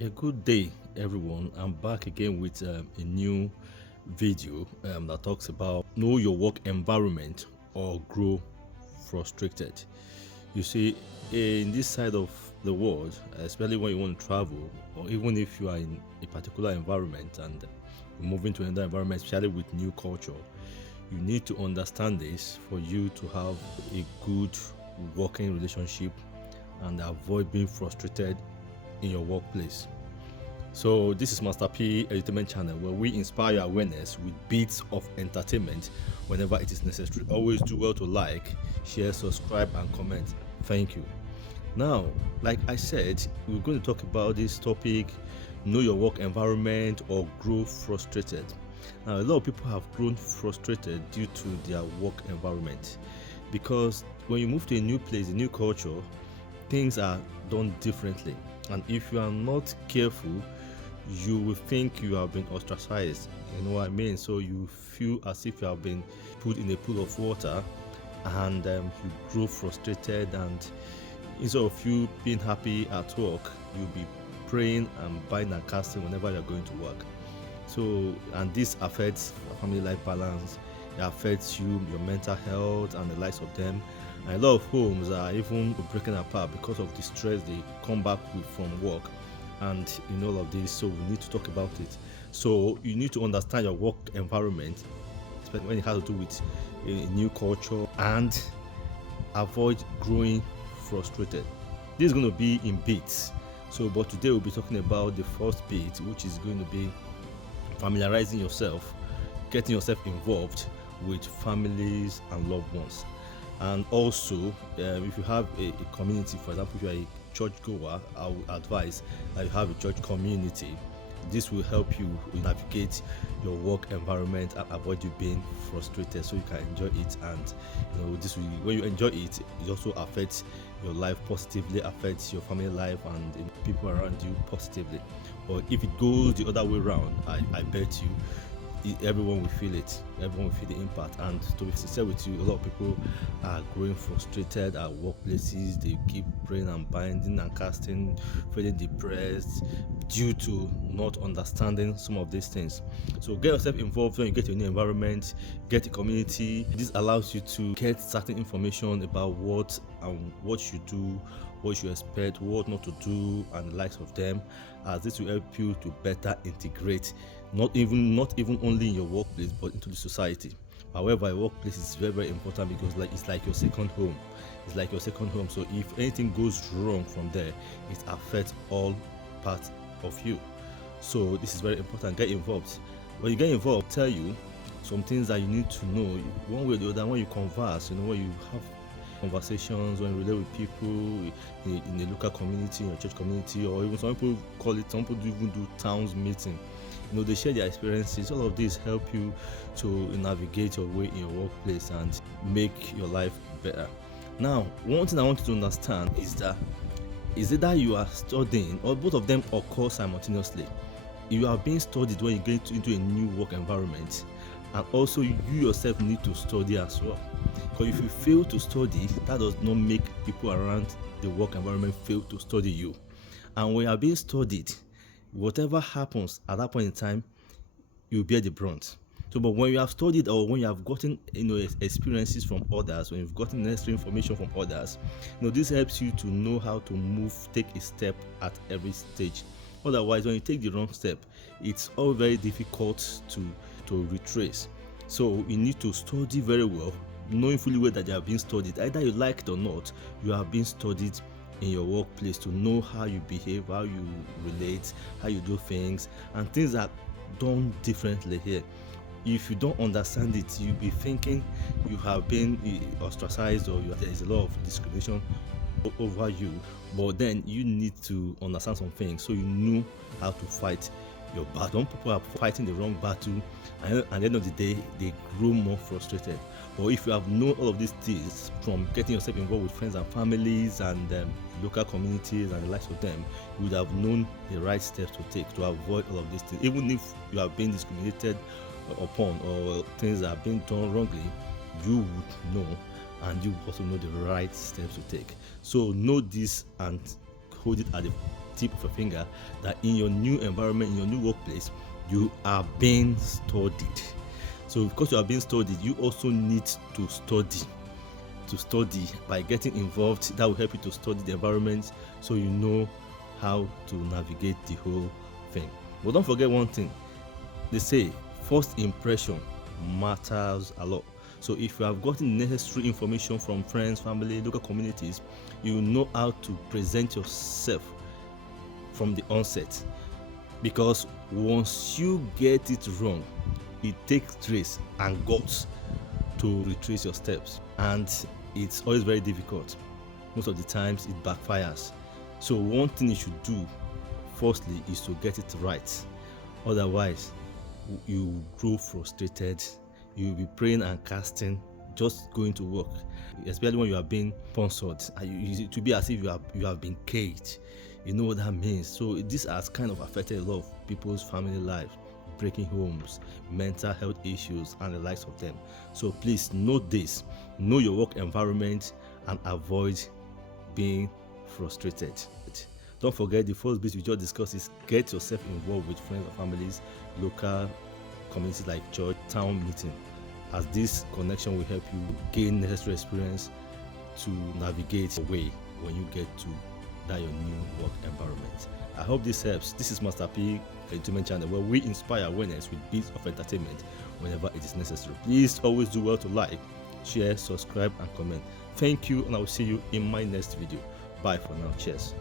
A good day, everyone. I'm back again with a new video that talks about know your work environment or grow frustrated. You see, in this side of the world, especially when you want to travel, or even if you are in a particular environment and you're moving to another environment, especially with new culture, you need to understand this for you to have a good working relationship and avoid being frustrated in your workplace. So this is Master P Entertainment Channel, where we inspire awareness with bits of entertainment whenever it is necessary. Always do well to like, share, subscribe, and comment. Thank you. Now, like I said, we're going to talk about this topic: know your work environment or grow frustrated. Now, a lot of people have grown frustrated due to their work environment because when you move to a new place, a new culture, things are done differently, and if you are not careful, you will think you have been ostracized. You know what I mean? So you feel as if you have been put in a pool of water, and you grow frustrated. And instead of you being happy at work, you'll be praying and buying and casting whenever you're going to work. So, and this affects family life balance. It affects you, your mental health, and the likes of them. And a lot of homes are even breaking apart because of the stress they come back with from work. And in all of this, so we need to talk about it. So you need to understand your work environment, especially when it has to do with a new culture, and avoid growing frustrated. This is going to be in bits. So, but today we'll be talking about the first bit, which is going to be familiarizing yourself, getting yourself involved with families and loved ones. And also, if you have a community, for example, if you are a church goer, I would advise that you have a church community. This will help you navigate your work environment and avoid you being frustrated, so you can enjoy it. And this will, when you enjoy it, it also affects your life positively, affects your family life and the people around you positively. But if it goes the other way around, I bet you everyone will feel it. Everyone will feel the impact. And to be sincere with you, a lot of people are growing frustrated at workplaces. They keep praying and binding and casting, feeling depressed due to not understanding some of these things. So get yourself involved when you get to a new environment, get a community. This allows you to get certain information about what you do, what you expect, what not to do, and the likes of them, as this will help you to better integrate, not even only in your workplace but into the society. However, a workplace is very, very important because it's like your second home. It's like your second home. So if anything goes wrong from there, it affects all parts of you. So this is very important. Get involved. When you get involved, tell you some things that you need to know one way or the other. When you converse, when you have conversations, when you relate with people in the local community, in your church community, or even some people call it, some people do even do towns meeting. They share their experiences. All of these help you to navigate your way in your workplace and make your life better. Now, one thing I want you to understand is that either you are studying or both of them occur simultaneously. You are being studied when you get into a new work environment, and also you yourself need to study as well. Because if you fail to study, that does not make people around the work environment fail to study you. And when you are being studied, whatever happens at that point in time, you bear the brunt. So, but when you have studied or when you have gotten experiences from others, when you've gotten necessary information from others, this helps you to know how to move, take a step at every stage. Otherwise, when you take the wrong step, it's all very difficult to retrace. So you need to study very well, knowing fully well that you are being studied. Either you like it or not, you are being studied in your workplace to know how you behave, how you relate, how you do things, and things are done differently here. If you don't understand it, you'll be thinking you have been ostracized, or there is a lot of discrimination over you. But then you need to understand some things so you know how to fight your battle. Some people are fighting the wrong battle, and at the end of the day, they grow more frustrated. But if you have known all of these things, from getting yourself involved with friends and families and local communities and the likes of them, you would have known the right steps to take to avoid all of these things. Even if you have been discriminated upon or things are being done wrongly, you would know, and you also know the right steps to take. So know this and hold it at the tip of a finger that in your new environment, in your new workplace, you are being studied. So because you are being studied, you also need to study by getting involved. That will help you to study the environment so you know how to navigate the whole thing. But don't forget one thing, they say first impression matters a lot. So if you have gotten necessary information from friends, family, local communities, you know how to present yourself from the onset. Because once you get it wrong, it takes grace and guts to retrace your steps, and it's always very difficult. Most of the times it backfires. So one thing you should do firstly is to get it right. Otherwise you grow frustrated, you'll be praying and casting, just going to work, especially when you are being sponsored. It to be as if you have been caged. You know what that means. So this has kind of affected a lot of people's family life, breaking homes, mental health issues, and the likes of them. So please note this, know your work environment and avoid being frustrated. Don't forget, the first bit we just discussed is get yourself involved with friends and families, local communities like church, town meeting, as this connection will help you gain necessary experience to navigate the way when you get to that your new work environment. I hope this helps. This is Master P Entertainment Channel, where we inspire awareness with bits of entertainment whenever it is necessary. Please always do well to like, share, subscribe, and comment. Thank you, and I will see you in my next video. Bye for now. Cheers.